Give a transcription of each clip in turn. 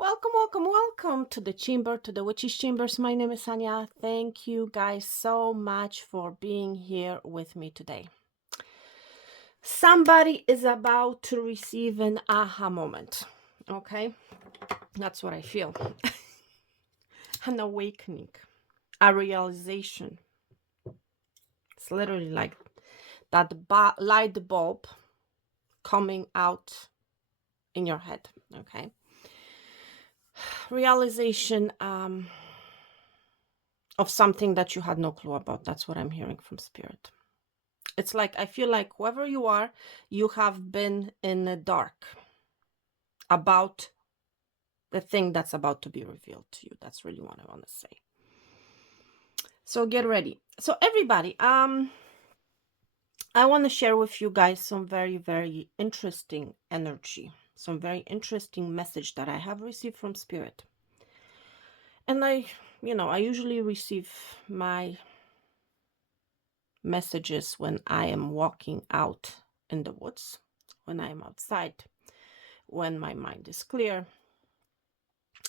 Welcome to the chamber, to the witches chambers. My name is Anya. Thank you guys so much for being here with me today. Somebody is about to receive an aha moment. Okay, that's what I feel. An awakening, a realization. It's literally like that light bulb coming out in your head. Okay, realization of something that you had no clue about. That's what I'm hearing from spirit. It's like, I feel like whoever you are, you have been in the dark about the thing that's about to be revealed to you. That's really what I want to say. So get ready. So everybody, I want to share with you guys some very, very interesting energy, some very interesting message that I have received from spirit. And I usually receive my messages when I am walking out in the woods, when I am outside, when my mind is clear.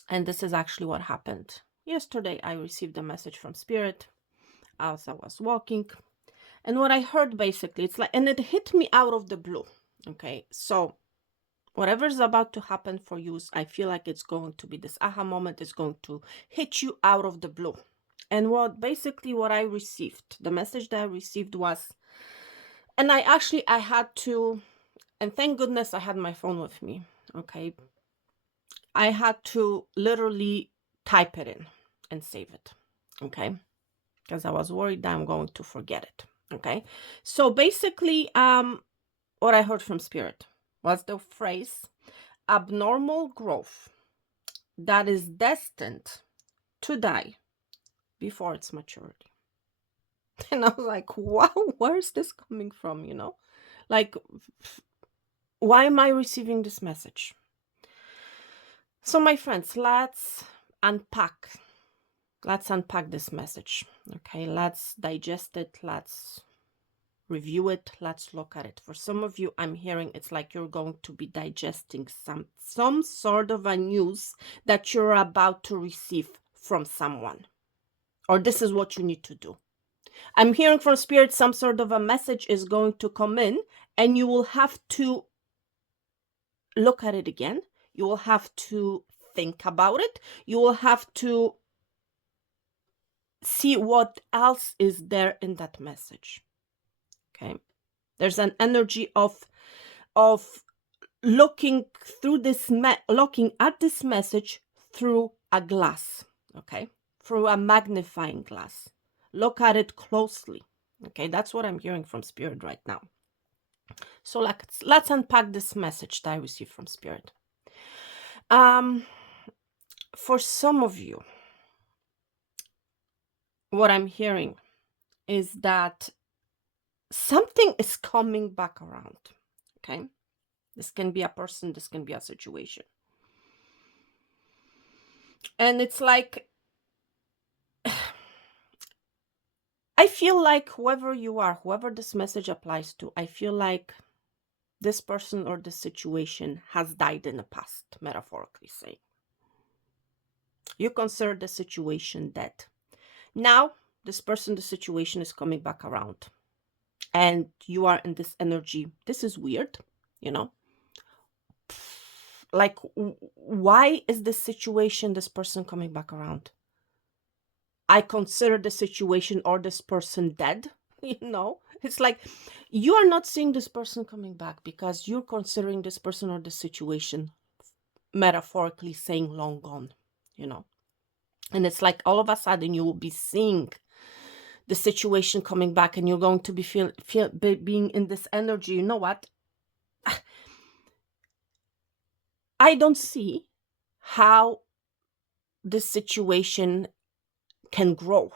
And this is actually what happened. Yesterday, I received a message from spirit as I was walking. And what I heard basically, it's like, and it hit me out of the blue. Okay, so whatever's about to happen for you, I feel like it's going to be this aha moment, is going to hit you out of the blue. And what I received, the message that I received was, and I had to, and thank goodness I had my phone with me. Okay, I had to literally type it in and save it. Okay, because I was worried that I'm going to forget it. Okay, so basically, what I heard from spirit was the phrase abnormal growth that is destined to die before its maturity. And I was like, wow, where is this coming from? Like, why am I receiving this message? So my friends, let's unpack this message. Okay, let's digest it, let's review it, let's look at it. For some of you, I'm hearing it's like you're going to be digesting some sort of a news that you're about to receive from someone, or this is what you need to do. I'm hearing from spirit some sort of a message is going to come in, and you will have to look at it again. You will have to think about it. You will have to see what else is there in that message. Okay, there's an energy of looking through this looking at this message through a glass. Okay, through a magnifying glass. Look at it closely. Okay, that's what I'm hearing from spirit right now. So let's unpack this message that I received from spirit. For some of you, what I'm hearing is that something is coming back around. Okay, this can be a person, this can be a situation, and it's like, I feel like whoever you are, whoever this message applies to, I feel like this person or this situation has died in the past, metaphorically saying. You consider the situation dead. Now, this person, the situation is coming back around. And you are in this energy. This is weird, Like, why is this situation, this person coming back around? I consider the situation or this person dead, It's like you are not seeing this person coming back because you're considering this person or the situation, metaphorically saying, long gone, And it's like all of a sudden you will be seeing the situation coming back, and you're going to be being in this energy. You know what? I don't see how this situation can grow.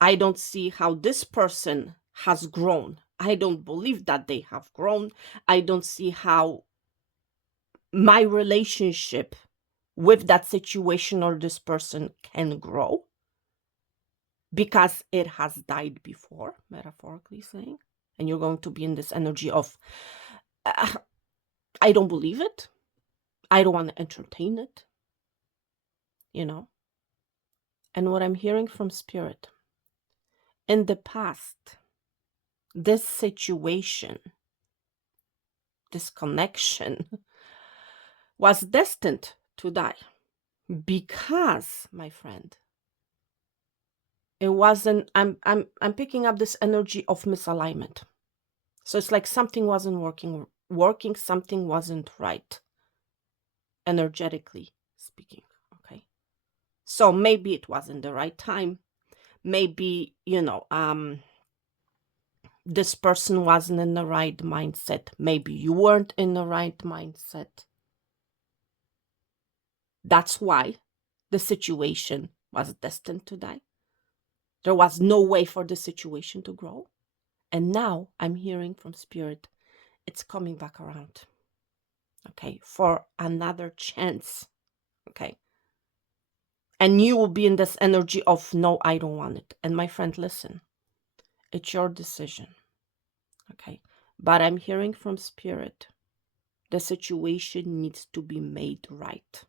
I don't see how this person has grown. I don't believe that they have grown. I don't see how my relationship with that situation or this person can grow, because it has died before, metaphorically saying. And you're going to be in this energy of, I don't believe it. I don't want to entertain it. And what I'm hearing from Spirit, in the past, this situation, this connection was destined to die because, my friend, it wasn't, I'm picking up this energy of misalignment. So it's like something wasn't working, something wasn't right, energetically speaking. Okay. So maybe it wasn't the right time. Maybe, this person wasn't in the right mindset. Maybe you weren't in the right mindset. That's why the situation was destined to die. There was no way for the situation to grow. And now I'm hearing from Spirit, it's coming back around. Okay, for another chance. Okay. And you will be in this energy of, no, I don't want it. And my friend, listen, it's your decision. Okay. But I'm hearing from Spirit, the situation needs to be made right.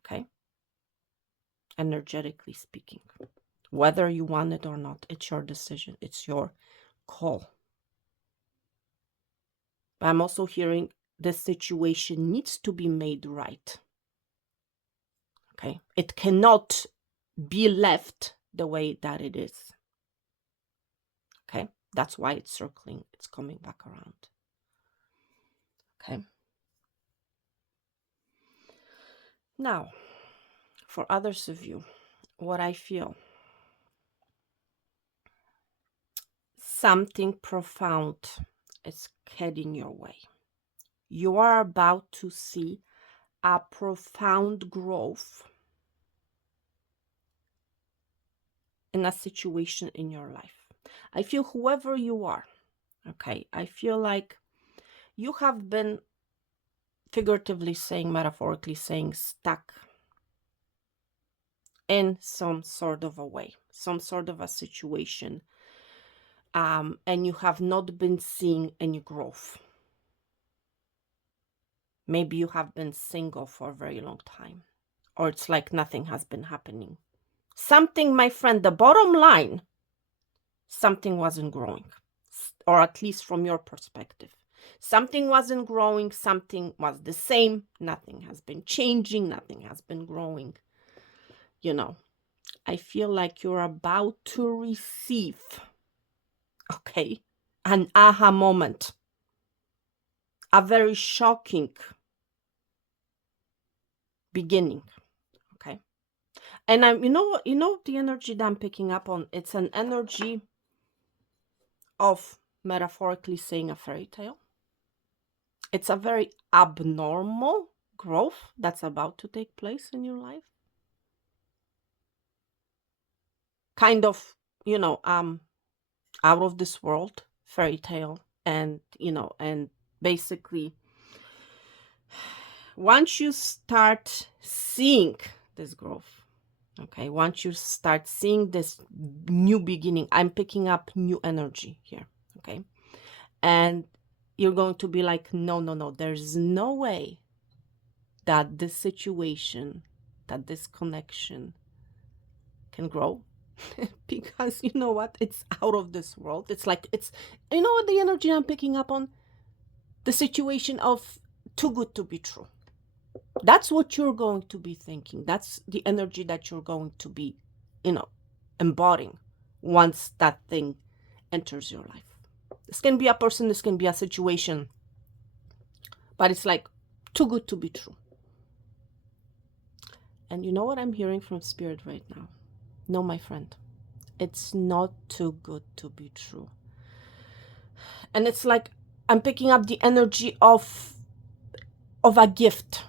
Okay. Energetically speaking, whether you want it or not, it's your decision. It's your call. But I'm also hearing the situation needs to be made right. Okay. It cannot be left the way that it is. Okay. That's why it's circling. It's coming back around. Okay. Now, for others of you, what I feel, something profound is heading your way. You are about to see a profound growth in a situation in your life. I feel whoever you are, okay, I feel like you have been, figuratively saying, metaphorically saying, stuck in some sort of a way, some sort of a situation, and you have not been seeing any growth. Maybe you have been single for a very long time, or it's like nothing has been happening. Something, my friend, the bottom line, something wasn't growing, or at least from your perspective. Something wasn't growing, something was the same, nothing has been changing, nothing has been growing. I feel like you're about to receive, okay, an aha moment, a very shocking beginning, okay? And I'm, the energy that I'm picking up on, it's an energy of, metaphorically saying, a fairy tale. It's a very abnormal growth that's about to take place in your life. Kind of, out of this world fairy tale. And, and basically, once you start seeing this growth, okay, once you start seeing this new beginning, I'm picking up new energy here, okay? And you're going to be like, no, there's no way that this situation, that this connection can grow. Because you know what? It's out of this world. It's like, what the energy I'm picking up on? The situation of too good to be true. That's what you're going to be thinking. That's the energy that you're going to be, embodying once that thing enters your life. This can be a person, this can be a situation, but it's like too good to be true. And you know what I'm hearing from Spirit right now? No, my friend, it's not too good to be true. And it's like I'm picking up the energy of a gift.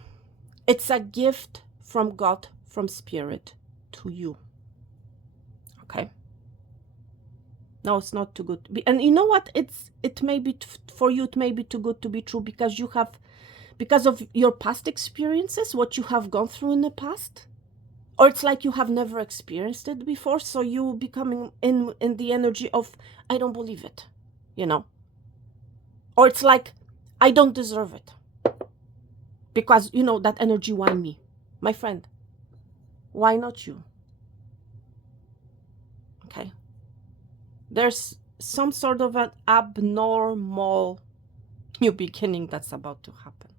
It's a gift from God, from Spirit to you. Okay? No, it's not too good. And you know what? It may be for you. It may be too good to be true because of your past experiences, what you have gone through in the past, or it's like you have never experienced it before. So you becoming in the energy of, I don't believe it, or it's like, I don't deserve it because that energy, why me, my friend? Why not you? Okay. There's some sort of an abnormal new beginning that's about to happen.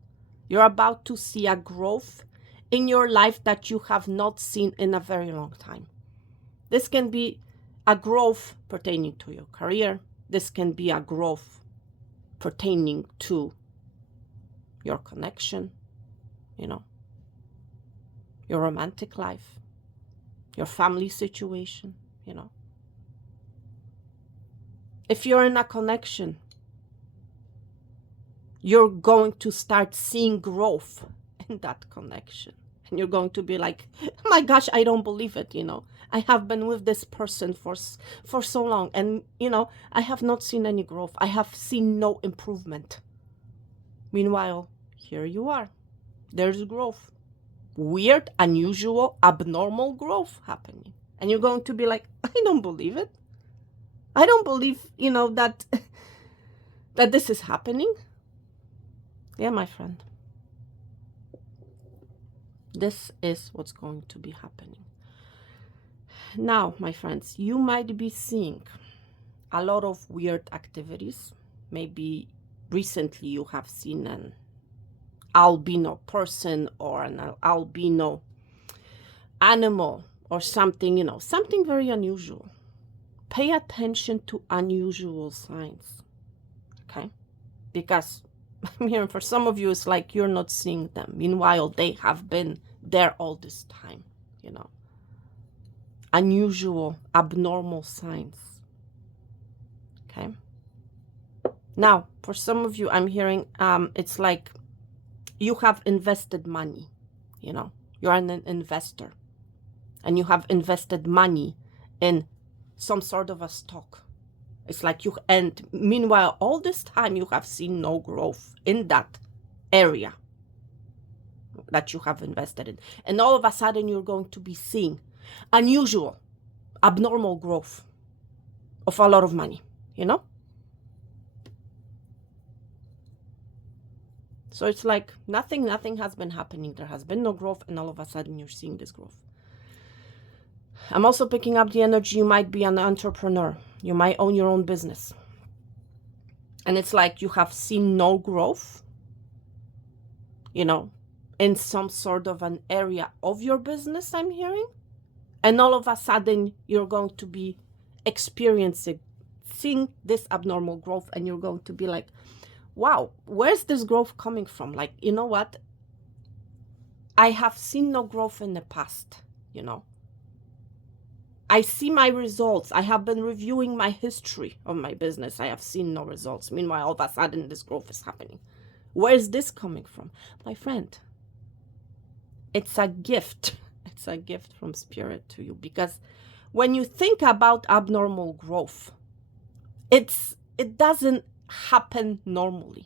You're about to see a growth in your life that you have not seen in a very long time. This can be a growth pertaining to your career. This can be a growth pertaining to your connection, your romantic life, your family situation, If you're in a connection, you're going to start seeing growth in that connection. And you're going to be like, oh my gosh, I don't believe it, I have been with this person for so long. And, I have not seen any growth. I have seen no improvement. Meanwhile, here you are. There's growth. Weird, unusual, abnormal growth happening. And you're going to be like, I don't believe it. I don't believe, that this is happening. Yeah, my friend. This is what's going to be happening. Now, my friends, you might be seeing a lot of weird activities. Maybe recently you have seen an albino person or an albino animal or something, something very unusual. Pay attention to unusual signs, okay? Because I'm hearing for some of you, it's like you're not seeing them. Meanwhile, they have been there all this time, Unusual, abnormal signs, okay? Now, for some of you, I'm hearing it's like you have invested money, You're an investor. And you have invested money in some sort of a stock. It's like and meanwhile, all this time you have seen no growth in that area that you have invested in. And all of a sudden you're going to be seeing unusual, abnormal growth of a lot of money, So it's like nothing has been happening. There has been no growth, and all of a sudden you're seeing this growth. I'm also picking up the energy. You might be an entrepreneur. You might own your own business. And it's like you have seen no growth, in some sort of an area of your business, I'm hearing. And all of a sudden, you're going to be seeing this abnormal growth. And you're going to be like, wow, where's this growth coming from? Like, you know what? I have seen no growth in the past, I see my results. I have been reviewing my history of my business. I have seen no results. Meanwhile, all of a sudden, this growth is happening. Where is this coming from? My friend, it's a gift. It's a gift from Spirit to you. Because when you think about abnormal growth, it doesn't happen normally.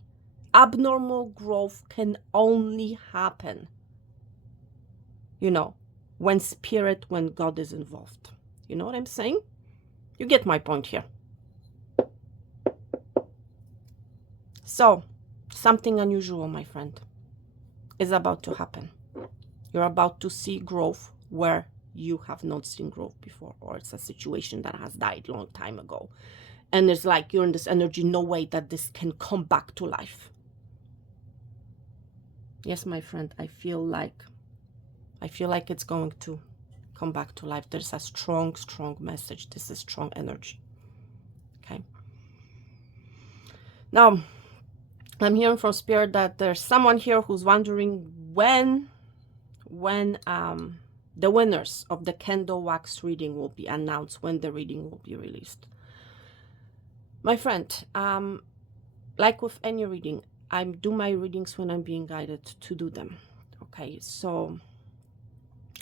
Abnormal growth can only happen, when God is involved. You know what I'm saying? You get my point here. So, something unusual, my friend, is about to happen. You're about to see growth where you have not seen growth before, or it's a situation that has died a long time ago. And it's like you're in this energy, no way that this can come back to life. Yes, my friend, I feel like it's going to come back to life. There's a strong message. This is strong energy. Okay. Now, I'm hearing from Spirit that there's someone here who's wondering when the winners of the candle wax reading will be announced, when the reading will be released. My friend, like with any reading, I do my readings when I'm being guided to do them. Okay, so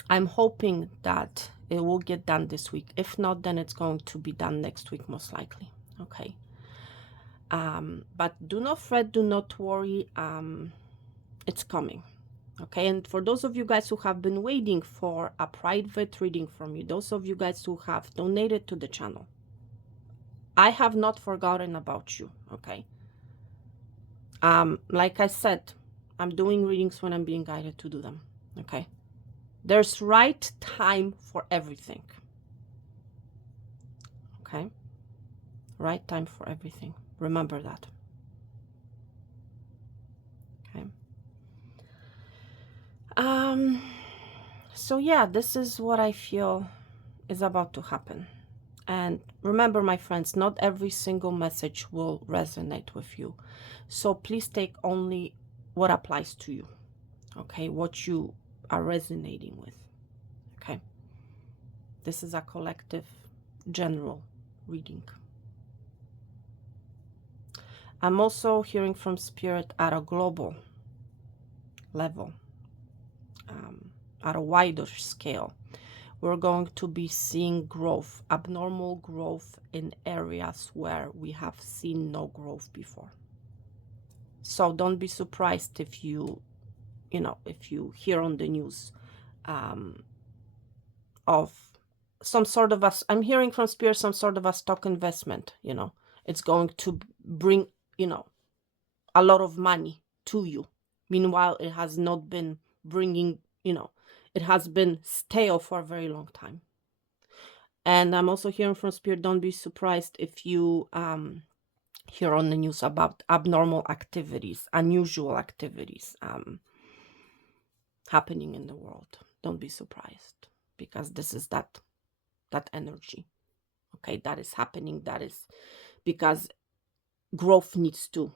I'm hoping that it will get done this week. If not, then it's going to be done next week, most likely. Okay. But do not fret, do not worry. It's coming. Okay, and for those of you guys who have been waiting for a private reading from me, those of you guys who have donated to the channel, I have not forgotten about you. Okay. Like I said, I'm doing readings when I'm being guided to do them. Okay. There's right time for everything. Okay? Right time for everything. Remember that. Okay? So yeah, this is what I feel is about to happen. And remember, my friends, not every single message will resonate with you. So please take only what applies to you. Okay? What you are resonating with. Okay? This is a collective, general reading. I'm also hearing from Spirit at a global level, at a wider scale. We're going to be seeing growth, abnormal growth in areas where we have seen no growth before. So don't be surprised if if you hear on the news of some sort of I'm hearing from Spirit some sort of a stock investment, it's going to bring, a lot of money to you. Meanwhile, it has not been bringing, it has been stale for a very long time. And I'm also hearing from Spirit, don't be surprised if you hear on the news about abnormal activities, unusual activities happening in the world. Don't be surprised, because this is that energy. Okay, that is happening. That is because growth needs to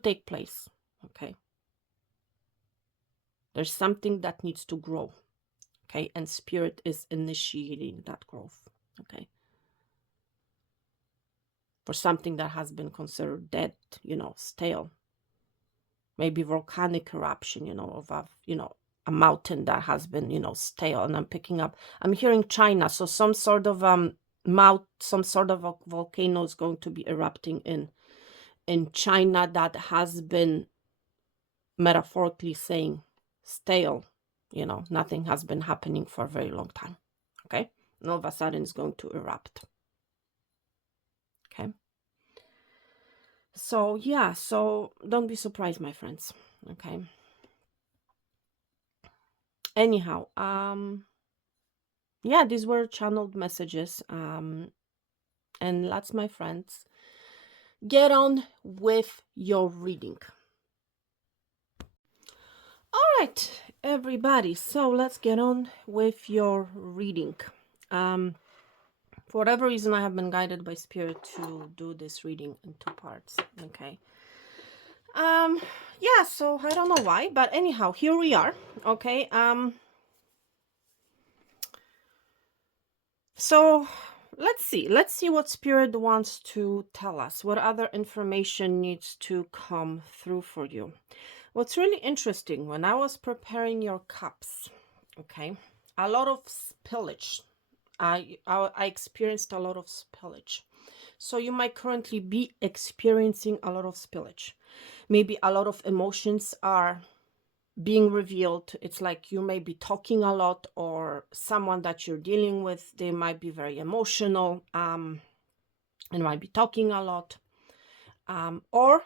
take place. Okay, there's something that needs to grow. Okay, and Spirit is initiating that growth. Okay, for something that has been considered dead, stale, maybe volcanic eruption, of a mountain that has been, stale. And I'm hearing China, so some sort of some sort of a volcano is going to be erupting in China that has been, metaphorically saying, stale. Nothing has been happening for a very long time. Okay, and all of a sudden it's going to erupt. Okay, so yeah, so don't be surprised, my friends. Okay, anyhow, yeah, these were channeled messages, and let's, my friends, get on with your reading. All right, everybody, so let's get on with your reading. For whatever reason, I have been guided by Spirit to do this reading in 2 parts. Okay, yeah, so I don't know why, but anyhow, here we are. Okay, so let's see what Spirit wants to tell us. What other information needs to come through for you? What's really interesting, when I was preparing your cups, okay, a lot of spillage. I experienced a lot of spillage. So you might currently be experiencing a lot of spillage. Maybe a lot of emotions are being revealed. It's like you may be talking a lot, or someone that you're dealing with, they might be very emotional, and might be talking a lot. Or,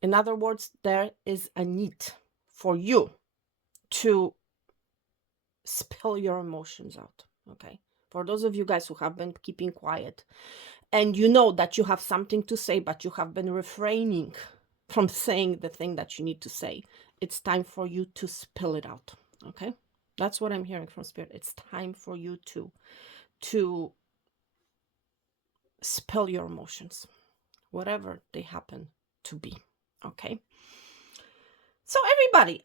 in other words, there is a need for you to spill your emotions out. Okay, for those of you guys who have been keeping quiet, and you know that you have something to say, but you have been refraining from saying the thing that you need to say, it's time for you to spill it out. Okay, that's what I'm hearing from Spirit. It's time for you to spill your emotions, whatever they happen to be. Okay, so everybody,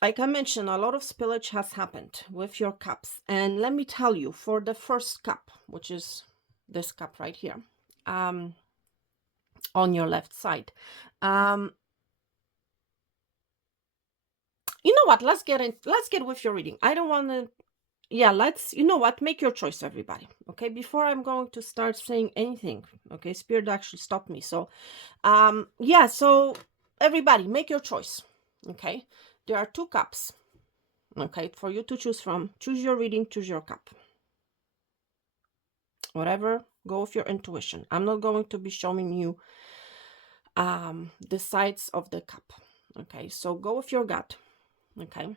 like I mentioned, a lot of spillage has happened with your cups. And let me tell you, for the first cup, which is this cup right here, on your left side, you know what, let's get with your reading. I don't want to, yeah, you know what, make your choice, everybody. Okay, before I'm going to start saying anything, okay, Spirit actually stopped me. So yeah, so everybody, make your choice. Okay, there are 2 cups, okay, for you to choose from. Choose your reading, choose your cup, whatever, go with your intuition. I'm not going to be showing you the sides of the cup. Okay, so go with your gut. Okay.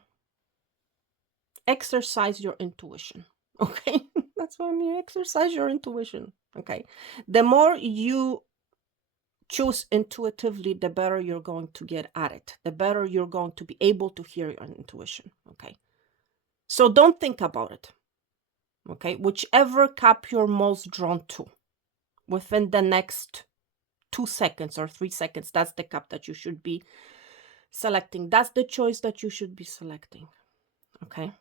Exercise your intuition. Okay. That's what I mean. Exercise your intuition. Okay. The more you choose intuitively, the better you're going to get at it. The better you're going to be able to hear your intuition. Okay. So don't think about it. Okay. Whichever cup you're most drawn to within the next 2 seconds or 3 seconds, that's the cup that you should be selecting. That's the choice that you should be selecting. Okay.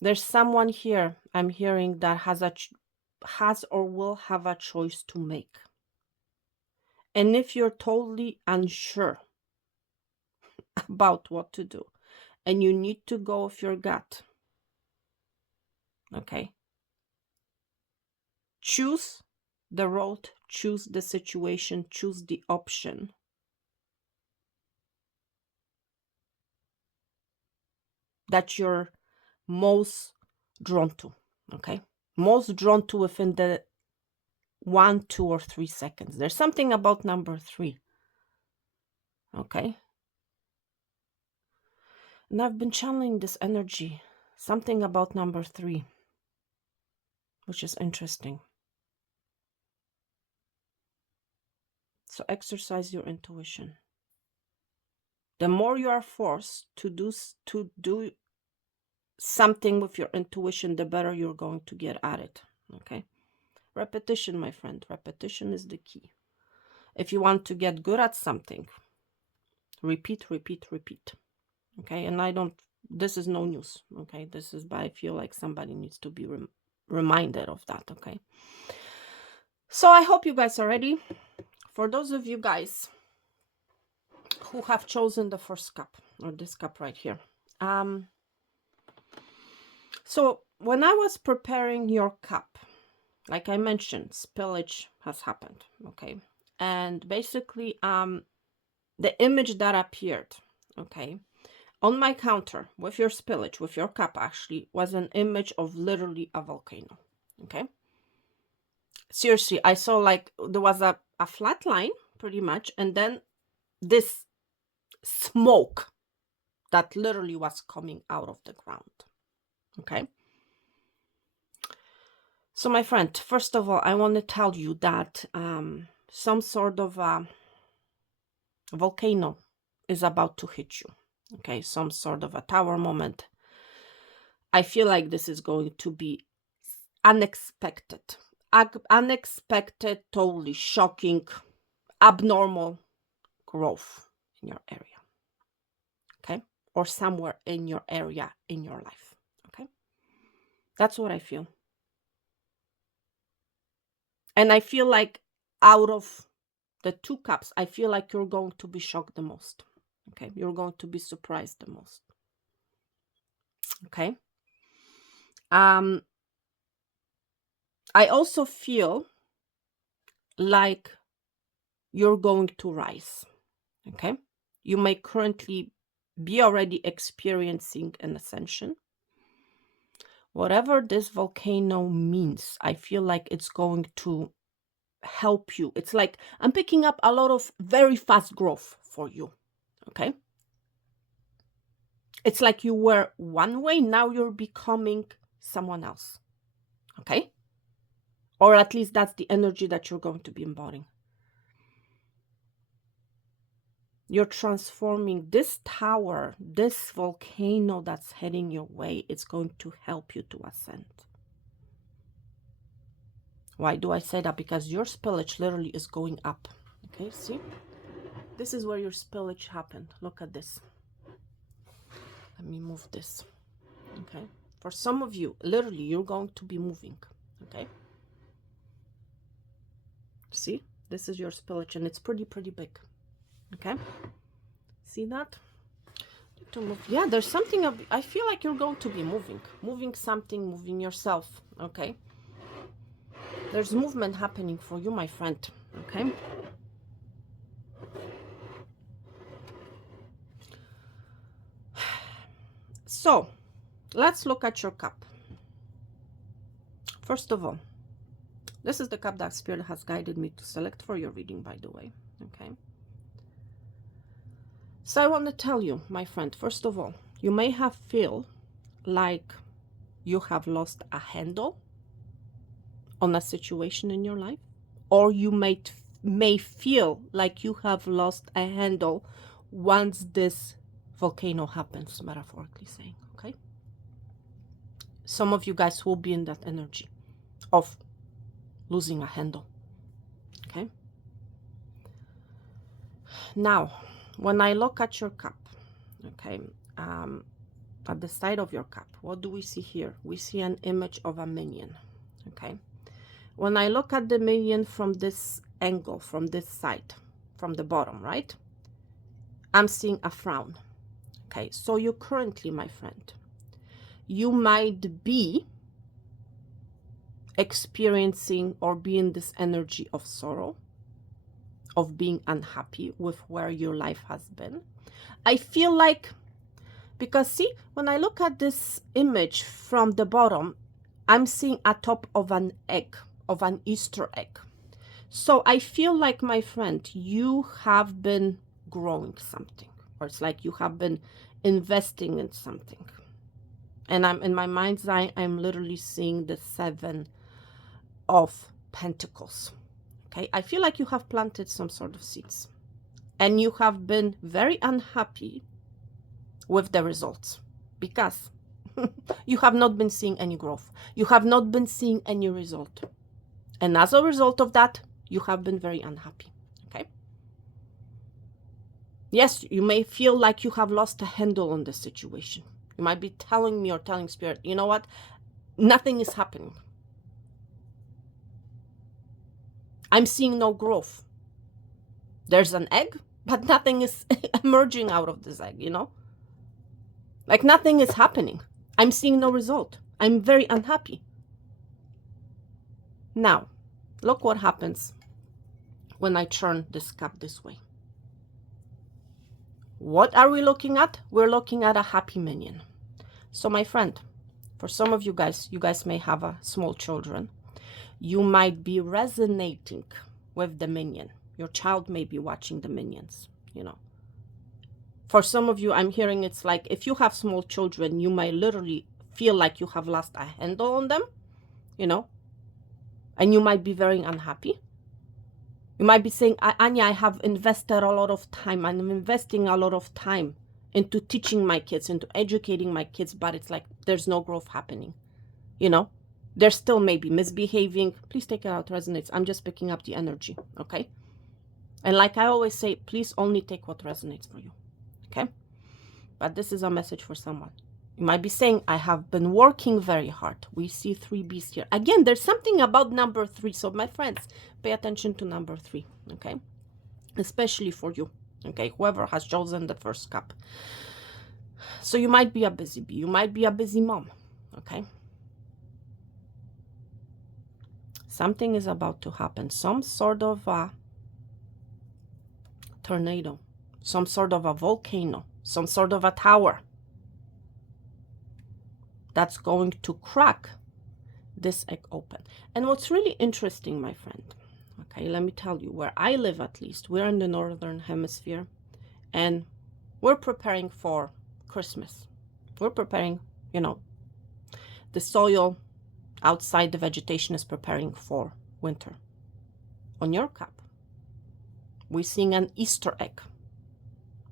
There's someone here I'm hearing that has or will have a choice to make. And if you're totally unsure about what to do and you need to go with your gut, okay, choose the road, choose the situation, choose the option that you're most drawn to. Okay, most drawn to within the 1, 2, or 3 seconds. There's something about number 3. Okay. And I've been channeling this energy, something about number 3, which is interesting. So exercise your intuition. The more you are forced to do something with your intuition, the better you're going to get at it. Okay. Repetition, my friend. Repetition is the key. If you want to get good at something, repeat, repeat, repeat. Okay. And this is no news. Okay. This is, but I feel like somebody needs to be reminded of that. Okay. So I hope you guys are ready. For those of you guys who have chosen the first cup, or this cup right here. So when I was preparing your cup, like I mentioned, spillage has happened. Okay. And basically, the image that appeared, okay, on my counter with your spillage, with your cup actually, was an image of literally a volcano. Okay. Seriously, I saw like there was a flat line pretty much, and then this smoke that literally was coming out of the ground. Okay. So my friend, first of all, I want to tell you that some sort of volcano is about to hit you. Okay. Some sort of a tower moment. I feel like this is going to be unexpected, totally shocking, abnormal growth in your area. Okay. Or somewhere in your area in your life. Okay. That's what I feel. And I feel like out of the 2 cups, I feel like you're going to be shocked the most. Okay. You're going to be surprised the most. Okay. I also feel like you're going to rise. Okay. You may currently be already experiencing an ascension. Whatever this volcano means, I feel like it's going to help you. It's like I'm picking up a lot of very fast growth for you. Okay. It's like you were one way, now you're becoming someone else. Okay. Or at least that's the energy that you're going to be embodying. You're transforming this tower, this volcano that's heading your way. It's going to help you to ascend. Why do I say that? Because your spillage literally is going up. Okay, see? This is where your spillage happened. Look at this. Let me move this. Okay. For some of you, literally, you're going to be moving. Okay. See? This is your spillage and it's pretty big. Okay. See that? To move. Yeah, there's something. I feel like you're going to be moving something, moving yourself. Okay. There's movement happening for you, my friend. Okay. So let's look at your cup. First of all, this is the cup that Spirit has guided me to select for your reading, by the way. Okay. So I want to tell you, my friend, first of all, you may have feel like you have lost a handle on a situation in your life, or you may feel like you have lost a handle once this volcano happens, metaphorically saying, okay? Some of you guys will be in that energy of losing a handle, okay? Now, when I look at your cup, okay, at the side of your cup, what do we see here? We see an image of a minion, okay? When I look at the minion from this angle, from this side, from the bottom, right? I'm seeing a frown, okay? So you currently, my friend, you might be experiencing or be in this energy of sorrow, of being unhappy with where your life has been. I feel like, because see, when I look at this image from the bottom, I'm seeing a top of an egg, of an Easter egg. So I feel like, my friend, you have been growing something, or it's like you have been investing in something. And I'm in my mind's eye, I'm literally seeing the 7 of Pentacles. Okay, I feel like you have planted some sort of seeds, and you have been very unhappy with the results because you have not been seeing any growth. You have not been seeing any result. And as a result of that, you have been very unhappy. Okay. Yes, you may feel like you have lost a handle on the situation. You might be telling me or telling spirit, you know what? Nothing is happening. I'm seeing no growth. There's an egg, but nothing is emerging out of this egg, you know? Like nothing is happening. I'm seeing no result. I'm very unhappy. Now, look what happens when I turn this cup this way. What are we looking at? We're looking at a happy minion. So my friend, for some of you guys may have small children. You might be resonating with the minion. Your child may be watching the minions, you know. For some of you, I'm hearing it's like if you have small children, you might literally feel like you have lost a handle on them, you know, and you might be very unhappy. You might be saying, Anya, I have invested a lot of time. I'm investing a lot of time into teaching my kids, into educating my kids, but it's like there's no growth happening, you know. They're still maybe misbehaving. Please take it out, resonates. I'm just picking up the energy, okay? And like I always say, please only take what resonates for you, okay? But this is a message for someone. You might be saying, I have been working very hard. We see 3 B's here. Again, there's something about number 3. So my friends, pay attention to number 3, okay? Especially for you, okay? Whoever has chosen the first cup. So you might be a busy bee. You might be a busy mom, okay? Something is about to happen. Some sort of a tornado, some sort of a volcano, some sort of a tower that's going to crack this egg open. And what's really interesting, my friend, okay, let me tell you, where I live at least, we're in the northern hemisphere, and we're preparing for Christmas. We're preparing, you know, the soil outside the vegetation is preparing for winter. On your cup, we're seeing an Easter egg.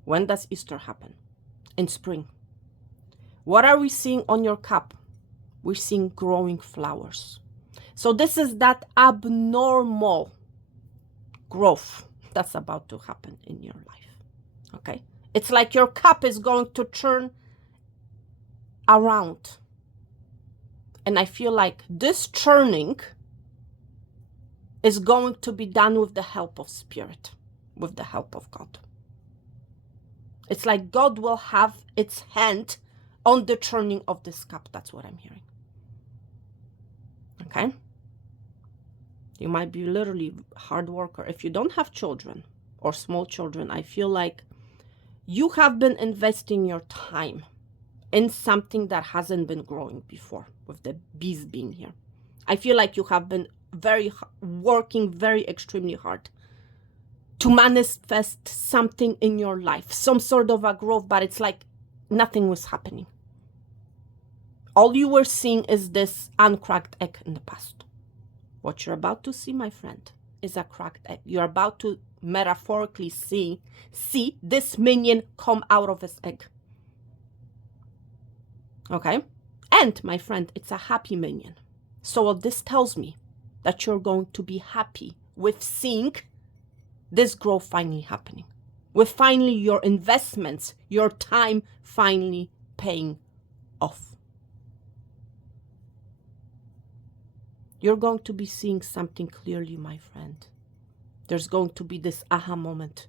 When does Easter happen? In spring. What are we seeing on your cup? We're seeing growing flowers. So this is that abnormal growth that's about to happen in your life. Okay? It's like your cup is going to turn around. And I feel like this churning is going to be done with the help of Spirit, with the help of God. It's like God will have its hand on the churning of this cup. That's what I'm hearing. Okay? You might be literally a hard worker. If you don't have children or small children, I feel like you have been investing your time in something that hasn't been growing before, with the bees being here. I feel like you have been working very extremely hard to manifest something in your life, some sort of a growth, but it's like nothing was happening. All you were seeing is this uncracked egg in the past. What you're about to see, my friend, is a cracked egg. You're about to metaphorically see this minion come out of his egg. Okay? And, my friend, it's a happy minion. So what this tells me, that you're going to be happy with seeing this growth finally happening. With finally your investments, your time finally paying off. You're going to be seeing something clearly, my friend. There's going to be this aha moment.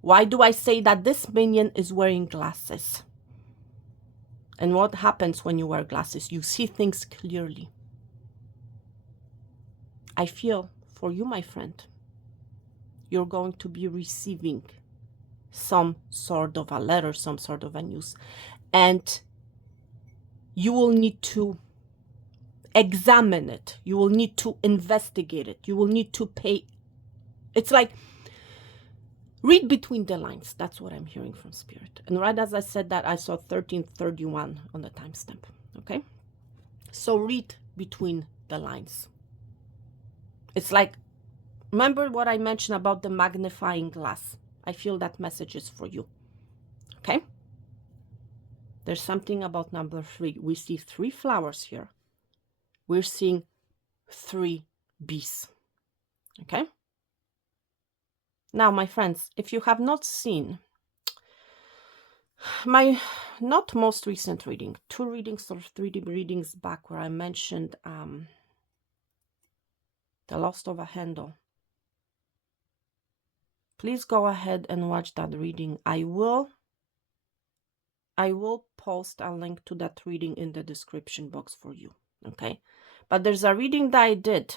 Why do I say that this minion is wearing glasses? And what happens when you wear glasses? You see things clearly. I feel for you, my friend, you're going to be receiving some sort of a letter, some sort of a news. And you will need to examine it. You will need to investigate it. You will need to pay. It's like, read between the lines. That's what I'm hearing from Spirit. And right as I said that, I saw 1331 on the timestamp. Okay? So read between the lines. It's like, remember what I mentioned about the magnifying glass? I feel that message is for you. Okay? There's something about number 3. We see 3 flowers here. We're seeing 3 bees. Okay? Now, my friends, if you have not seen my not most recent reading, 2 readings or 3 readings back where I mentioned the loss of a handle, please go ahead and watch that reading. I will post a link to that reading in the description box for you. Okay? But there's a reading that I did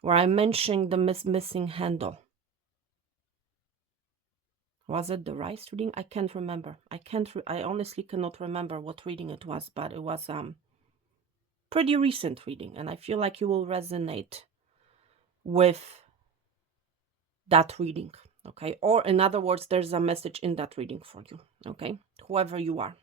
where I mentioned the missing handle. Was it the rice reading? I can't remember. I honestly cannot remember what reading it was, but it was pretty recent reading, and I feel like you will resonate with that reading. Okay? Or in other words, there's a message in that reading for you. Okay? Whoever you are.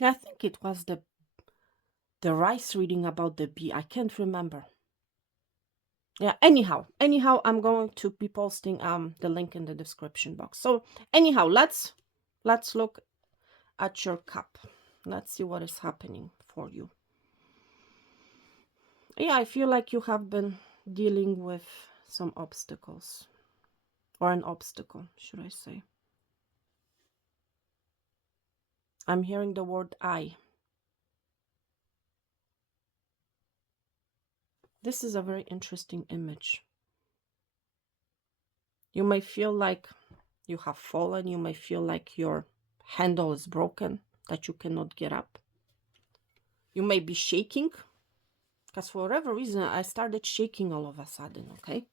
Yeah, I think it was the rice reading about the bee. I can't remember. Yeah, anyhow, I'm going to be posting the link in the description box. So anyhow, let's look at your cup. Let's see what is happening for you. Yeah, I feel like you have been dealing with some obstacles, or an obstacle, should I say. I'm hearing the word I. This is a very interesting image. You may feel like you have fallen. You may feel like your handle is broken, that you cannot get up. You may be shaking, because for whatever reason, I started shaking all of a sudden, okay?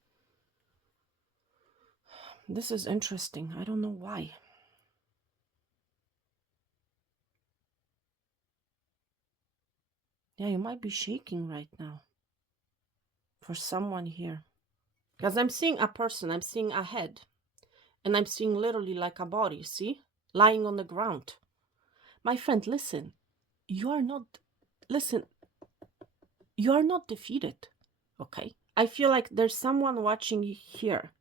This is interesting. I don't know why. Yeah, you might be shaking right now. For someone here. Because I'm seeing a person, I'm seeing a head. And I'm seeing literally like a body, see? Lying on the ground. My friend, listen. You are not defeated, okay? I feel like there's someone watching here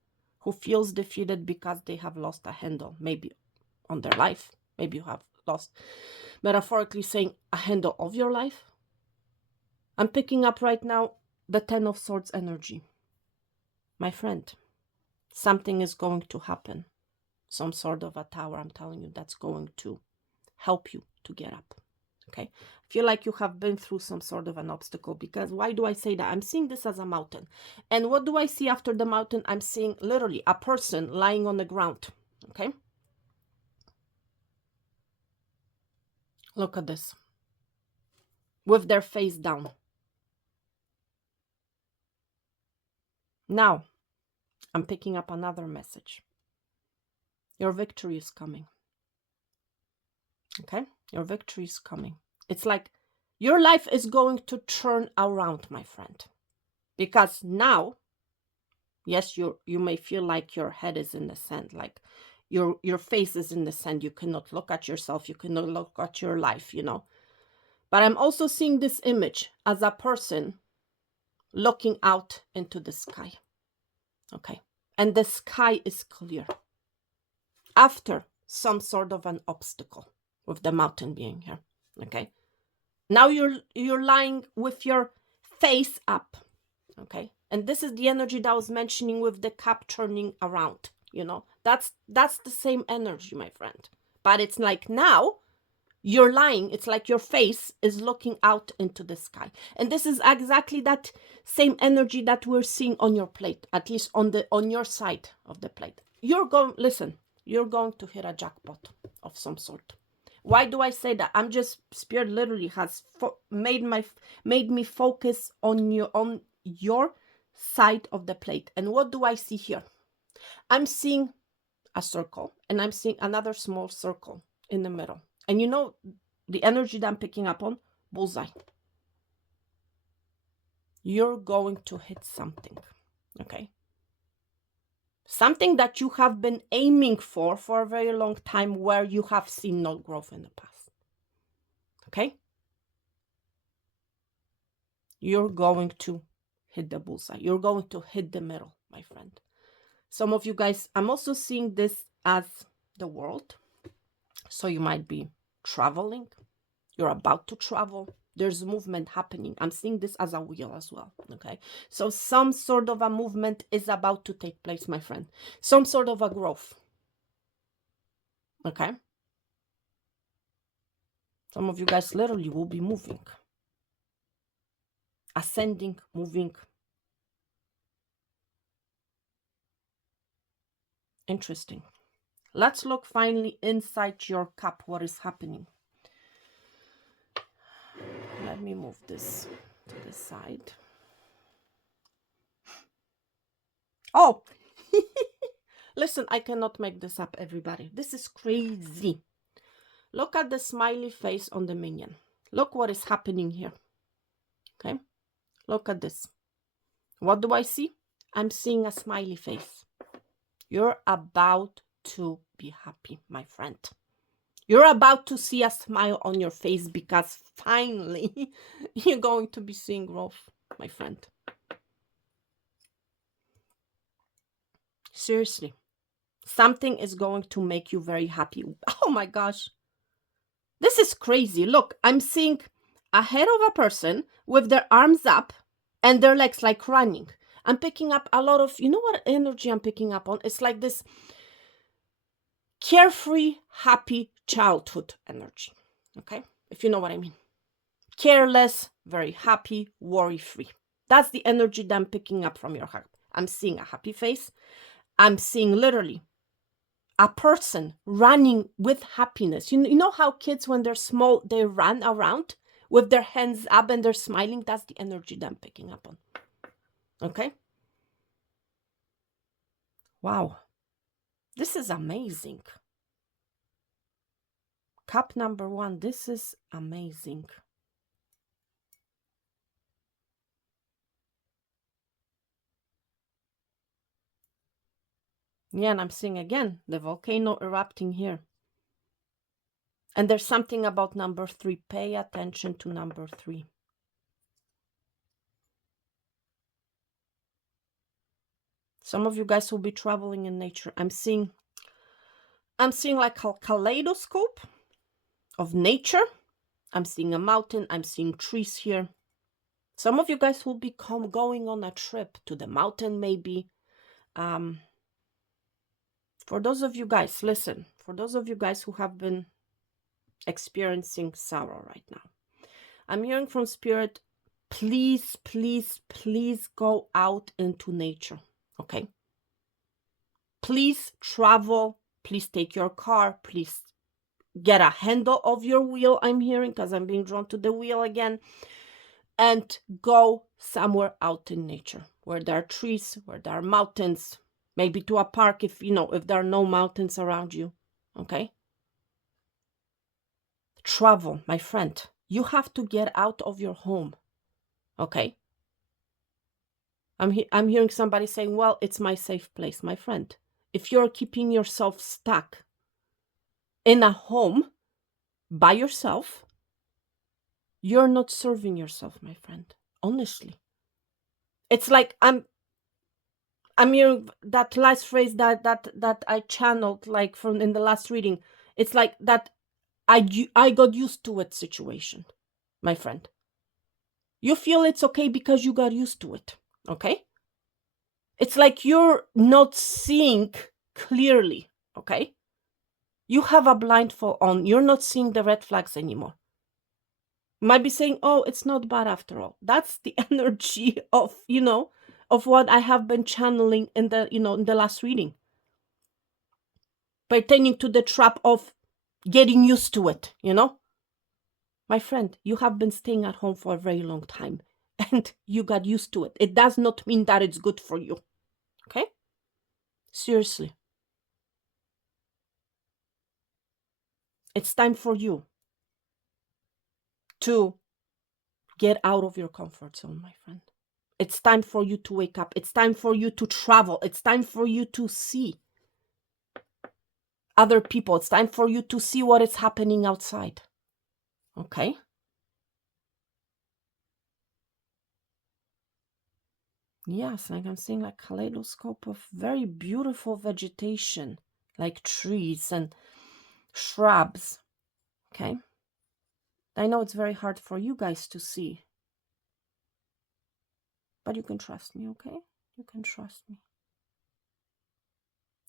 who feels defeated because they have lost a handle, maybe on their life. Maybe you have lost, metaphorically saying, a handle of your life. I'm picking up right now the 10 of Swords energy. My friend, something is going to happen. Some sort of a tower, I'm telling you, that's going to help you to get up. Okay? I feel like you have been through some sort of an obstacle, because why do I say that? I'm seeing this as a mountain. And what do I see after the mountain? I'm seeing literally a person lying on the ground. Okay? Look at this. With their face down. Now, I'm picking up another message. Your victory is coming. Okay? Your victory is coming. It's like Your life is going to turn around, my friend. Because now, yes, you may feel like your head is in the sand, like your face is in the sand. You cannot look at yourself. You cannot look at your life, you know. But I'm also seeing this image as a person looking out into the sky. Okay. And the sky is clear. After some sort of an obstacle, with the mountain being here. Okay. Now you're lying with your face up. Okay. And this is the energy that I was mentioning with the cup turning around. You know, that's the same energy, my friend. But it's like now you're lying. It's like your face is looking out into the sky. And this is exactly that same energy that we're seeing on your plate, at least on your side of the plate. You're going to hit a jackpot of some sort. Why do I say that? I'm just, Spirit literally has made me focus on your side of the plate. And what do I see here? I'm seeing a circle, and I'm seeing another small circle in the middle. And you know the energy that I'm picking up on? Bullseye. You're going to hit something, okay? Something that you have been aiming for a very long time, where you have seen no growth in the past, okay? You're going to hit the bullseye. You're going to hit the middle, my friend. Some of you guys, I'm also seeing this as the world. So you might be traveling. You're about to travel. There's movement happening. I'm seeing this as a wheel as well, okay? So some sort of a movement is about to take place, my friend. Some sort of a growth, okay? Some of you guys literally will be moving. Ascending, moving. Interesting. Let's look finally inside your cup, what is happening. Let me move this to the side. Oh, listen, I cannot make this up, everybody. This is crazy. Look at the smiley face on the minion. Look what is happening here. Okay, look at this. What do I see? I'm seeing a smiley face. You're about to be happy, my friend. You're about to see a smile on your face, because finally you're going to be seeing growth, my friend. Seriously, something is going to make you very happy. Oh my gosh. This is crazy. Look, I'm seeing a head of a person with their arms up and their legs like running. I'm picking up a lot of, you know what energy I'm picking up on? It's like this carefree, happy childhood energy. Okay? If you know what I mean. Careless, very happy, worry-free. That's the energy that I'm picking up from your heart. I'm seeing a happy face. I'm seeing literally a person running with happiness. You know how kids, when they're small, they run around with their hands up and they're smiling? That's the energy that I'm picking up on. Okay? Wow. This is amazing. Cup number 1. This is amazing. Yeah, and I'm seeing again the volcano erupting here. And there's something about number 3. Pay attention to number 3. Some of you guys will be traveling in nature. I'm seeing like a kaleidoscope of nature. I'm seeing a mountain. I'm seeing trees here. Some of you guys will be going on a trip to the mountain, maybe. For those of you guys, listen, for those of you guys who have been experiencing sorrow right now, I'm hearing from Spirit, please, please, please go out into nature, okay? Please travel. Please take your car. Please get a handle of your wheel, I'm hearing, because I'm being drawn to the wheel again. And go somewhere out in nature, where there are trees, where there are mountains, maybe to a park if there are no mountains around you, okay? Travel, my friend. You have to get out of your home. Okay? I'm hearing somebody saying, well, it's my safe place. My friend, if you're keeping yourself stuck in a home by yourself, you're not serving yourself, my friend. Honestly. It's like I'm hearing that last phrase that I channeled like from in the last reading. It's like that I got used to it situation, my friend. You feel it's okay because you got used to it. Okay? It's like you're not seeing clearly. Okay? You have a blindfold on. You're not seeing the red flags anymore. You might be saying, oh, it's not bad after all. That's the energy of, of what I have been channeling in the, in the last reading. Pertaining to the trap of getting used to it, My friend, you have been staying at home for a very long time and you got used to it. It does not mean that it's good for you. Okay? Seriously. It's time for you to get out of your comfort zone, my friend. It's time for you to wake up. It's time for you to travel. It's time for you to see other people. It's time for you to see what is happening outside. Okay? Yes, like I'm seeing like kaleidoscope of very beautiful vegetation, like trees and shrubs. Okay? I know it's very hard for you guys to see. But you can trust me, okay? You can trust me.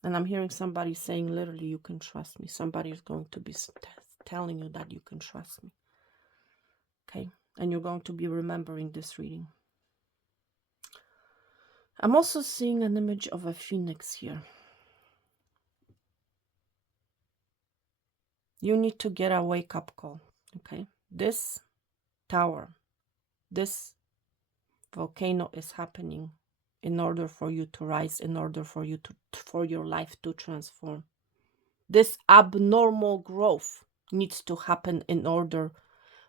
And I'm hearing somebody saying literally, you can trust me. Somebody is going to be telling you that you can trust me. Okay? And you're going to be remembering this reading. I'm also seeing an image of a phoenix here. You need to get a wake-up call, okay? This tower, this volcano is happening in order for you to rise, in order for you for your life to transform. This abnormal growth needs to happen in order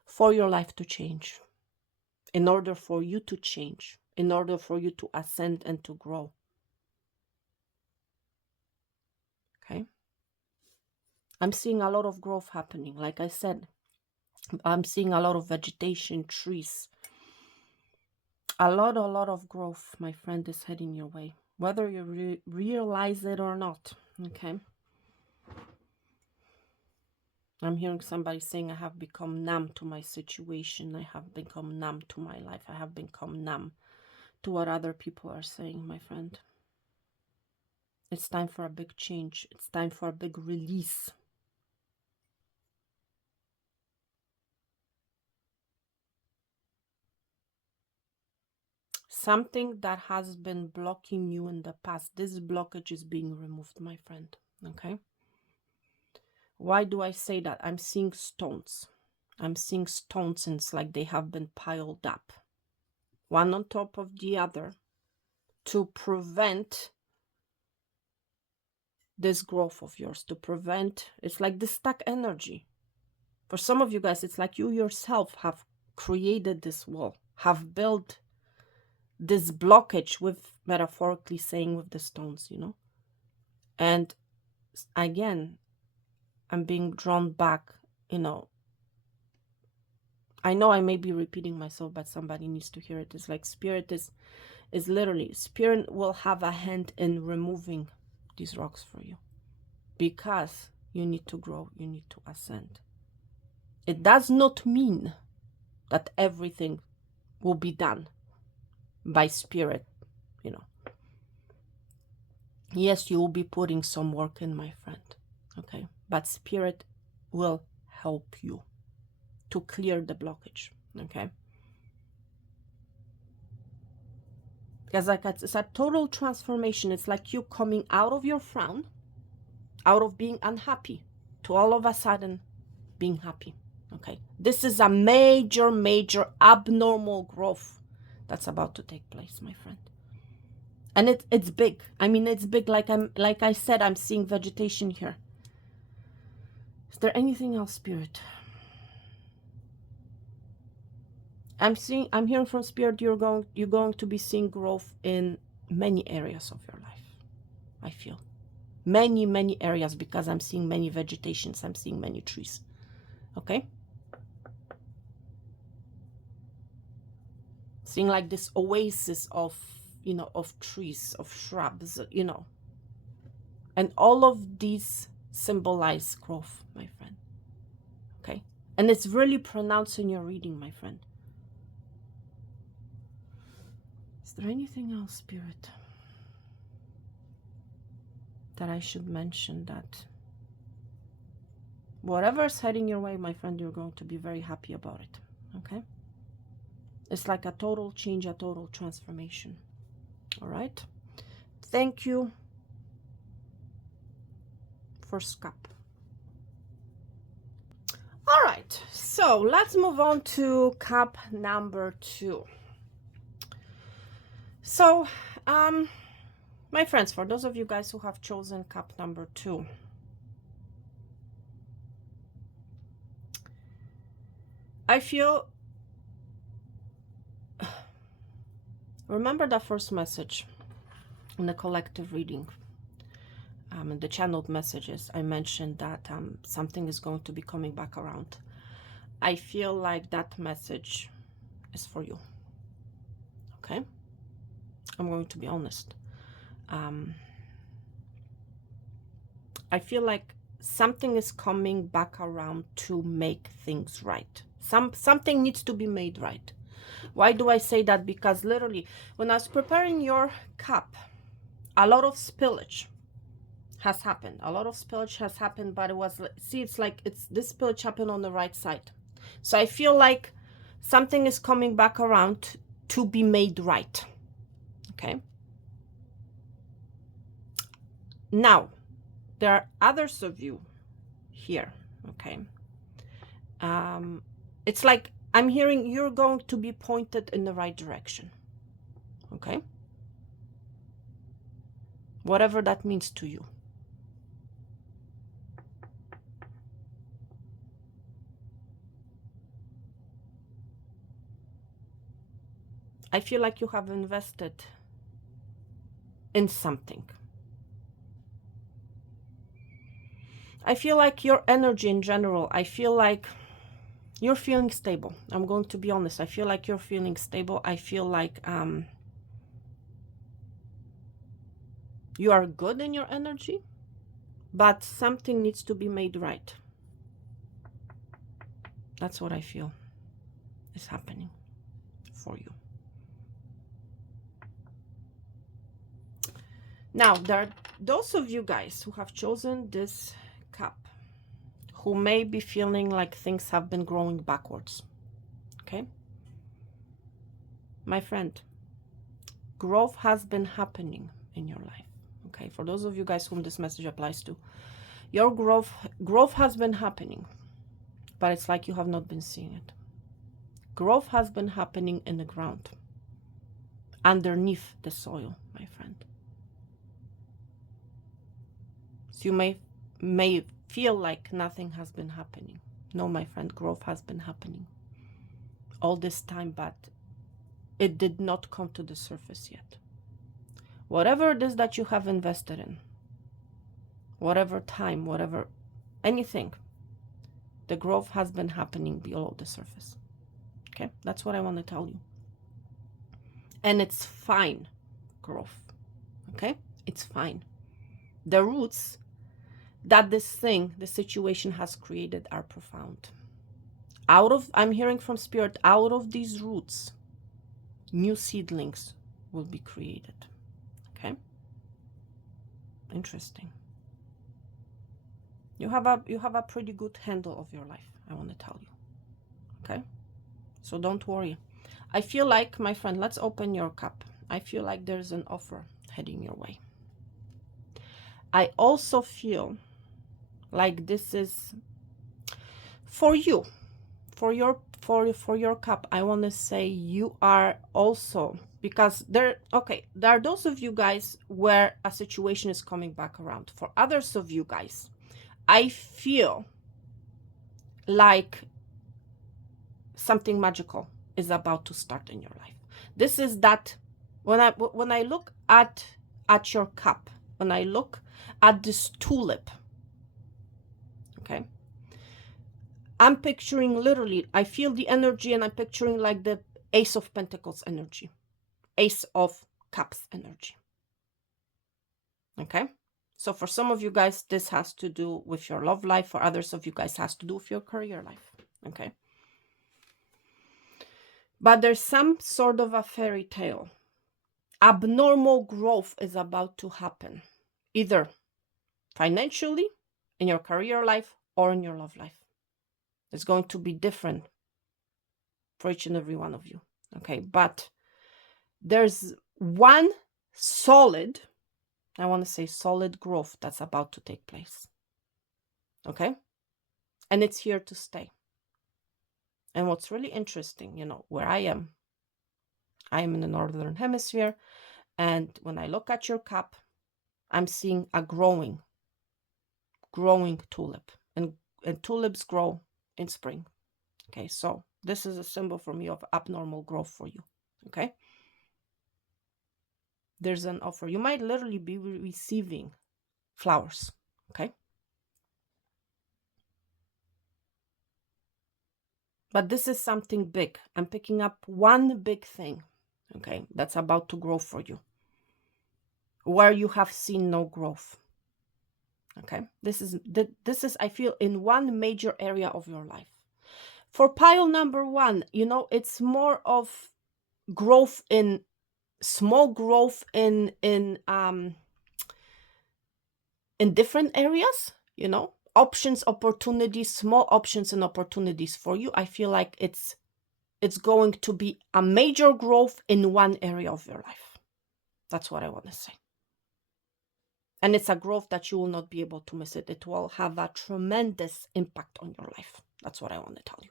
for your life to change, in order for you to change, in order for you to ascend and to grow. Okay? I'm seeing a lot of growth happening. Like I said, I'm seeing a lot of vegetation, trees. A lot of growth, my friend, is heading your way, whether you realize it or not. Okay? I'm hearing somebody saying, I have become numb to my situation. I have become numb to my life. I have become numb to what other people are saying, my friend. It's time for a big change. It's time for a big release. Something that has been blocking you in the past, this blockage is being removed, my friend. Okay? Why do I say that? I'm seeing stones. I'm seeing stones, and it's like they have been piled up, one on top of the other, to prevent this growth of yours, to prevent, it's like the stuck energy. For some of you guys, it's like you yourself have created this wall, have built this blockage, with metaphorically saying, with the stones, And again, I'm being drawn back, I know I may be repeating myself, but somebody needs to hear it. It's like spirit is literally, spirit will have a hand in removing these rocks for you, because you need to grow, you need to ascend. It does not mean that everything will be done by spirit, Yes, you will be putting some work in, my friend, okay? But spirit will help you to clear the blockage, okay? Because like it's a total transformation. It's like you coming out of your frown, out of being unhappy, to all of a sudden being happy, okay? This is a major abnormal growth that's about to take place, my friend. And it's big. I mean, it's big. Like I said, I'm seeing vegetation here. Is there anything else, spirit? I'm hearing from Spirit, you're going to be seeing growth in many areas of your life. I feel many areas, because I'm seeing many vegetations, I'm seeing many trees. Okay, seeing like this oasis of, you know, of trees, of shrubs, you know, and all of these symbolize growth, my friend. Okay, and it's really pronounced in your reading, my friend. Is there anything else, Spirit, that I should mention? That whatever's heading your way, my friend, you're going to be very happy about it. Okay, it's like a total change, a total transformation. All right, thank you for Scap. All right, so let's move on to cup number 2. So my friends, for those of you guys who have chosen cup number 2, I feel, remember that first message in the collective reading, in the channeled messages, I mentioned that something is going to be coming back around. I feel like that message is for you. Okay, I'm going to be honest. I feel like something is coming back around to make things right. Something needs to be made right. Why do I say that? Because literally, when I was preparing your cup, a lot of spillage has happened. A lot of spillage has happened, but it was, see, it's like this spillage happened on the right side. So I feel like something is coming back around to be made right. Okay. Now, there are others of you here. Okay. It's like I'm hearing you're going to be pointed in the right direction. Okay. Whatever that means to you. I feel like you have invested in something. I feel like your energy in general, I feel like you're feeling stable. I'm going to be honest. I feel like you're feeling stable. I feel like you are good in your energy, but something needs to be made right. That's what I feel is happening for you. Now, there are those of you guys who have chosen this cup, who may be feeling like things have been growing backwards. Okay? My friend, growth has been happening in your life. Okay? For those of you guys whom this message applies to, your growth has been happening, but it's like you have not been seeing it. Growth has been happening in the ground, underneath the soil, my friend. So you may feel like nothing has been happening. No, my friend, growth has been happening all this time, but it did not come to the surface yet. Whatever it is that you have invested in, whatever time, whatever, anything, the growth has been happening below the surface. Okay, that's what I want to tell you. And it's fine, growth. Okay, it's fine. The roots that this situation has created are profound. I'm hearing from Spirit, out of these roots, new seedlings will be created. Okay, interesting. You have a pretty good handle of your life, I want to tell you. Okay, so don't worry. I feel like, my friend, let's open your cup. I feel like there's an offer heading your way. I also feel like this is for you, for your cup. I want to say you are also, because there are those of you guys where a situation is coming back around. For others of you guys, I feel like something magical is about to start in your life. This is that when I look at your cup, when I look at this tulip, okay, I'm picturing literally, I feel the energy, and I'm picturing like the Ace of Pentacles energy, Ace of Cups energy. Okay, so for some of you guys, this has to do with your love life. For others of you guys, has to do with your career life. Okay, but there's some sort of a fairy tale. Abnormal growth is about to happen, either financially, in your career life, or in your love life. It's going to be different for each and every one of you. Okay, but there's one solid, I want to say solid growth that's about to take place. Okay, and it's here to stay. And what's really interesting, you know, where I am in the northern hemisphere, and when I look at your cup, I'm seeing a growing tulip, and tulips grow in spring. Okay, so this is a symbol for me of abnormal growth for you. Okay, there's an offer. You might literally be receiving flowers. Okay, but this is something big. I'm picking up one big thing, okay, that's about to grow for you, where you have seen no growth. Okay, this is I feel in one major area of your life. For pile number one, you know, it's more of growth in small growth in different areas, you know, options, opportunities, small options and opportunities for you. I feel like it's going to be a major growth in one area of your life. That's what I want to say. And it's a growth that you will not be able to miss it. It will have a tremendous impact on your life. That's what I want to tell you.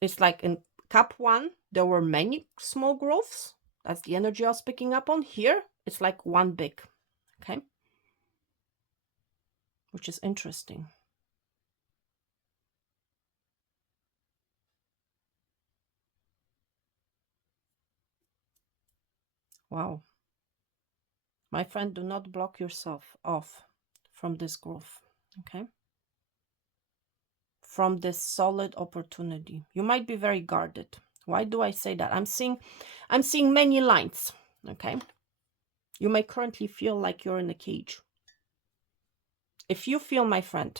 It's like in cup one, there were many small growths. That's the energy I was picking up on. Here, it's like one big, okay? Which is interesting. Wow. My friend, do not block yourself off from this growth, okay? From this solid opportunity. You might be very guarded. Why do I say that? I'm seeing many lines, okay? You may currently feel like you're in a cage. If you feel, my friend,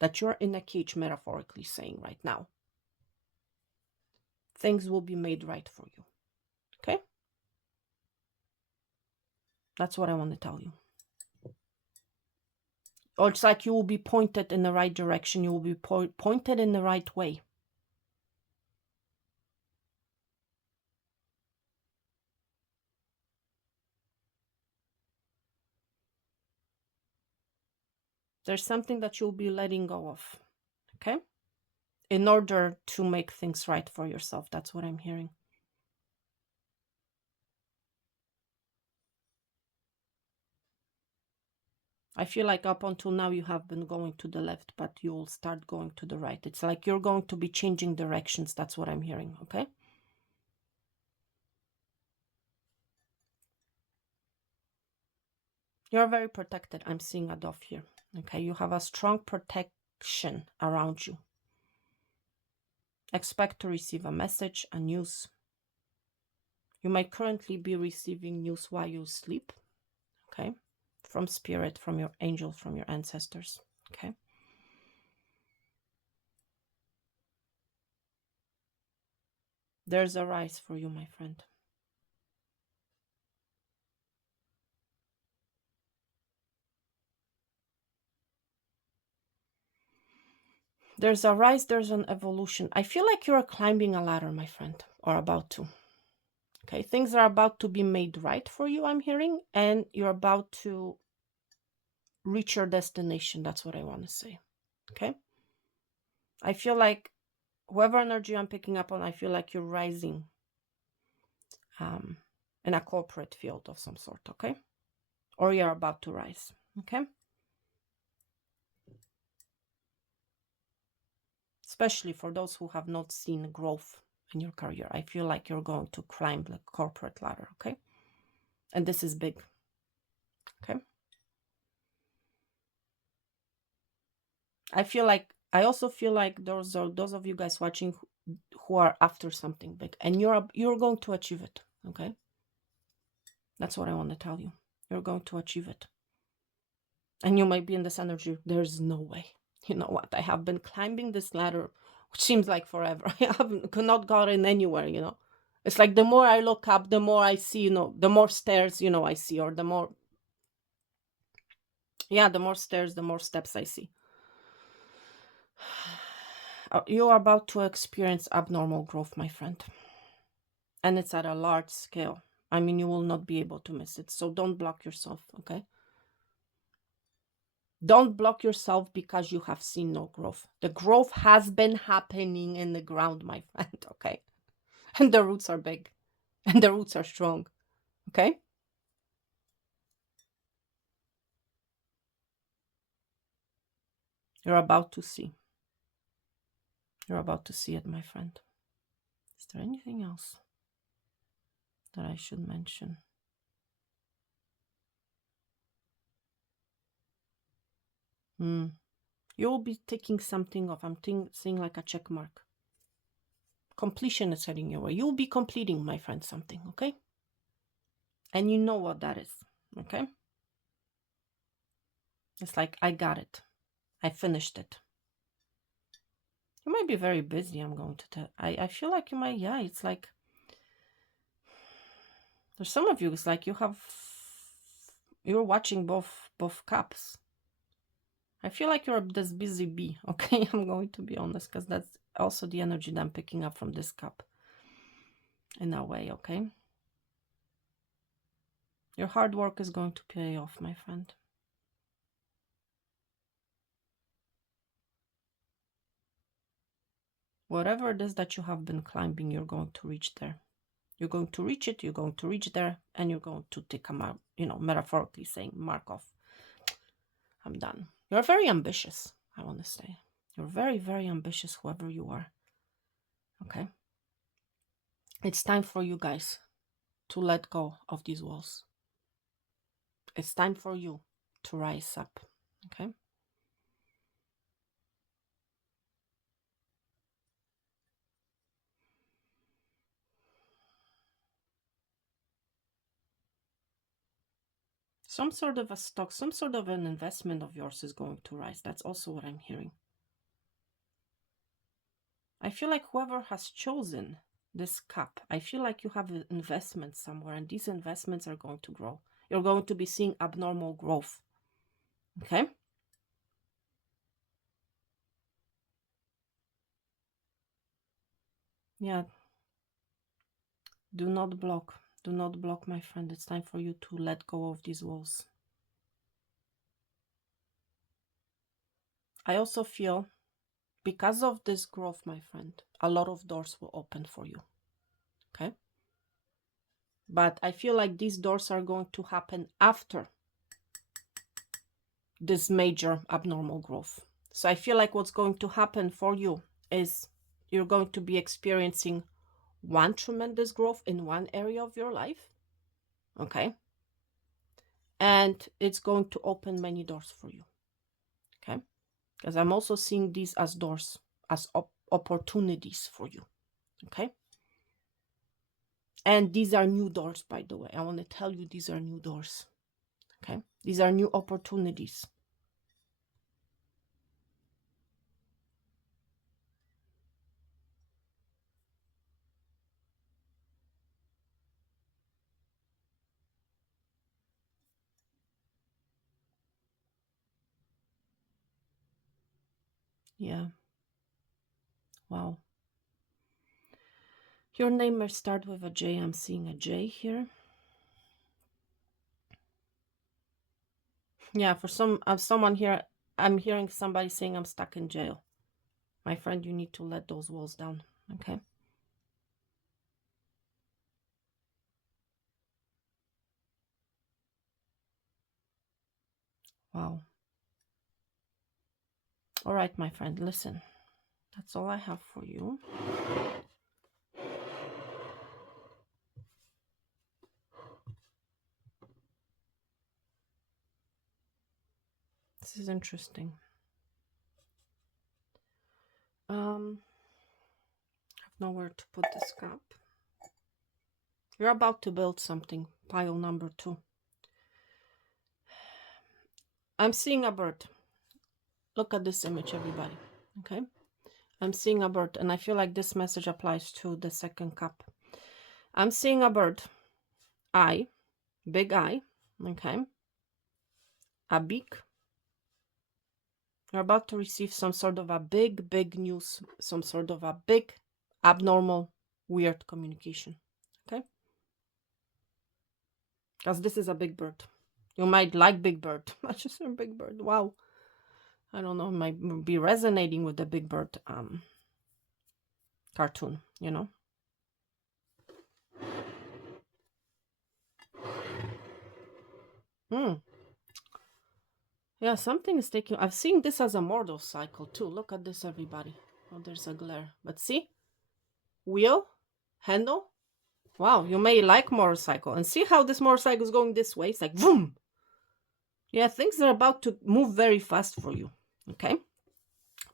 that you're in a cage, metaphorically saying right now, things will be made right for you, okay? That's what I want to tell you. Or it's like you will be pointed in the right direction. You will be pointed in the right way. There's something that you'll be letting go of, okay? In order to make things right for yourself. That's what I'm hearing. I feel like up until now you have been going to the left, but you'll start going to the right. It's like you're going to be changing directions. That's what I'm hearing, okay? You're very protected. I'm seeing a dove here, okay? You have a strong protection around you. Expect to receive a message, a news. You might currently be receiving news while you sleep, okay? From spirit, from your angel, from your ancestors, okay? There's a rise for you, my friend. There's a rise, there's an evolution. I feel like you're climbing a ladder, my friend, or about to. Okay, things are about to be made right for you, I'm hearing, and you're about to reach your destination. That's what I want to say, okay? I feel like whoever energy I'm picking up on, I feel like you're rising in a corporate field of some sort, okay? Or you're about to rise, okay? especially for those who have not seen growth in your career. I feel like you're going to climb the corporate ladder, okay? And this is big, okay? I also feel like those of you guys watching who are after something big, and you're going to achieve it, okay? That's what I want to tell you. You're going to achieve it. And you might be in this energy, there's no way. You know what? I have been climbing this ladder, which seems like forever. I haven't not gotten anywhere, you know. It's like the more I look up, the more I see, you know, the more stairs, you know, I see, or the more, yeah, the more stairs, the more steps I see. You are about to experience abnormal growth, my friend. And it's at a large scale. I mean, you will not be able to miss it. So don't block yourself, okay? Don't block yourself because you have seen no growth. The growth has been happening in the ground, my friend, okay? And the roots are big. And the roots are strong, okay? You're about to see. You're about to see it, my friend. Is there anything else that I should mention? You'll be taking something off. I'm seeing like a check mark. Completion is heading your way. You'll be completing, my friend, something, okay? And you know what that is, okay? It's like, I got it. I finished it. You might be very busy, I'm going to tell. I feel like you might, yeah, it's like, there's some of you, it's like you're watching both cups. I feel like you're this busy bee, okay? I'm going to be honest, because that's also the energy that I'm picking up from this cup. In a way, okay? Your hard work is going to pay off, my friend. Whatever it is that you have been climbing, you're going to reach there. You're going to reach it, you're going to reach there, and you're going to take a mark, you know, metaphorically saying, mark off. I'm done. You're very ambitious, I want to say. You're very, very ambitious, whoever you are. Okay? It's time for you guys to let go of these walls. It's time for you to rise up. Okay? Some sort of a stock, some sort of an investment of yours is going to rise. That's also what I'm hearing. I feel like whoever has chosen this cup, I feel like you have an investment somewhere, and these investments are going to grow. You're going to be seeing abnormal growth. Okay? Yeah. Do not block. Do not block, my friend. It's time for you to let go of these walls. I also feel, because of this growth, my friend, a lot of doors will open for you. Okay? But I feel like these doors are going to happen after this major abnormal growth. So I feel like what's going to happen for you is you're going to be experiencing one tremendous growth in one area of your life. Okay? And it's going to open many doors for you. Okay? Because I'm also seeing these as doors, as opportunities for you. Okay? And these are new doors, by the way. I want to tell you, these are new doors. Okay? These are new opportunities. Yeah. Wow. Your name may start with a J. I'm seeing a J here. Yeah, for someone here, I'm hearing somebody saying I'm stuck in jail. My friend, you need to let those walls down. Okay? Wow. All right, my friend, listen. That's all I have for you. This is interesting. I have nowhere to put this cup. You're about to build something. Pile number 2. I'm seeing a bird. Look at this image, everybody. Okay? I'm seeing a bird, and I feel like this message applies to the second cup. I'm seeing a bird. Eye. Big eye. Okay? A beak. You're about to receive some sort of a big news, some sort of a big, abnormal, weird communication. Okay? Because this is a big bird. You might like big bird. I just said big bird. Wow. I don't know. It might be resonating with the big bird cartoon, you know? Yeah, something is taking... I've seen this as a mortal cycle too. Look at this, everybody. Oh, there's a glare. But see? Wheel? Handle? Wow, you may like motorcycle. And see how this motorcycle is going this way? It's like, boom! Yeah, things are about to move very fast for you. Okay?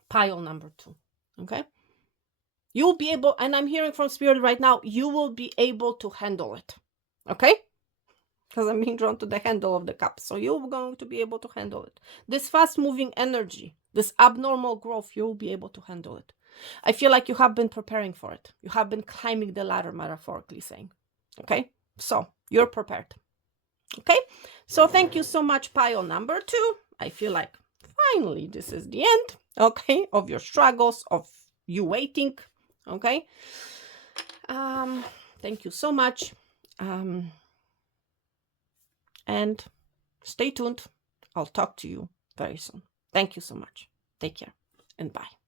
Pile number 2. Okay? You'll be able... And I'm hearing from Spirit right now, you will be able to handle it. Okay? Because I'm being drawn to the handle of the cup. So you're going to be able to handle it. This fast-moving energy, this abnormal growth, you'll be able to handle it. I feel like you have been preparing for it. You have been climbing the ladder, metaphorically saying. Okay? So, you're prepared. Okay? So, thank you so much, pile number 2. I feel like, finally, this is the end, okay, of your struggles, of you waiting. Okay? Thank you so much. And stay tuned. I'll talk to you very soon. Thank you so much. Take care and bye.